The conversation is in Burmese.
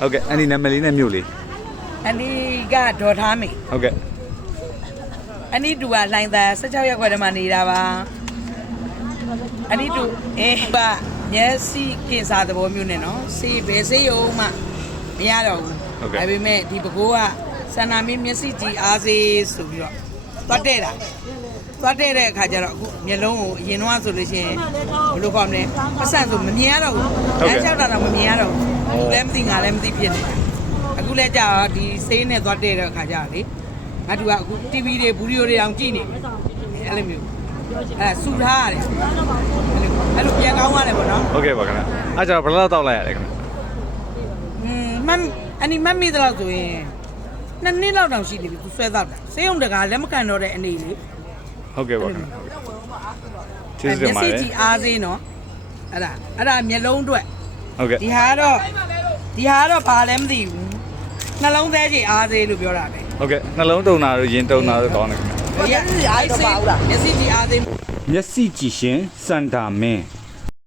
Okay, any number in a muley. အနီကဒေါ်ထားမေ Okay. အနီတူကလိုင်းသား16ရက်ခွဲတည်းမှနေတာပါအနီတူပါမျက်စိကင်စာသဘောမျိုးနဲ့နော်စေးဘယ်စေးရုံမှမရတော့ဘူးဒါပေမဲ့ဒီပကိုးကစန္နာမင်းမျက်စိကြည်အားစေးဆိုပြီးတော့သွားတဲ့အခါကျတော့အခုမျက်လုံးကိုအရင်တော့ဆိုလို့ရှိရင်ဘယ်လိုခေါ်မလဲပတ်စံဆိုမမြင်ရတော့ဘူးညချောက်တာတော့မမြင်ရတော့ဘူးလည်းမသိငါလည်းမသိဖြစ်နေအခုလည်းကြာတော့ဒီစေးနဲ့သွားတဲ့အခါကျတော့လေငါတို့ကအခု TV တွေဗီဒီယိုတွေအောင်ကြည့်နေအဲ့လိုမျိုးဆူထားရတယ်အဲ့လိုပြန်ကောင်းရတယ်ပေါ့နော် Okay, what can I? I just brought out like. မမ်အနီမမ်မီတော့ဆိုရင်နှစ်လောက်တောင်ရှိနေပြီသူဆွဲတော့တာစေးုံတကာလက်မကန်တော့တဲ့အနေလေ Okay, what can I? မျက်စိကြည့်အားစေးနော်အဲ့ဒါမျက်လုံးအတွက် Okay. ဒီဟာတော့ဘာလဲမသိဘူးနှလုံးသားကြည့်အားစေးလို့ပြောတာပဲ Okay, နှလုံးတုံနာတို့ရင်တုံနာတို့ကောင်းတယ်ခင်ဗျာ မျက်စိကြည့်အားစေး မျက်စိကြည့်ရှင်စန္ဒာမင်း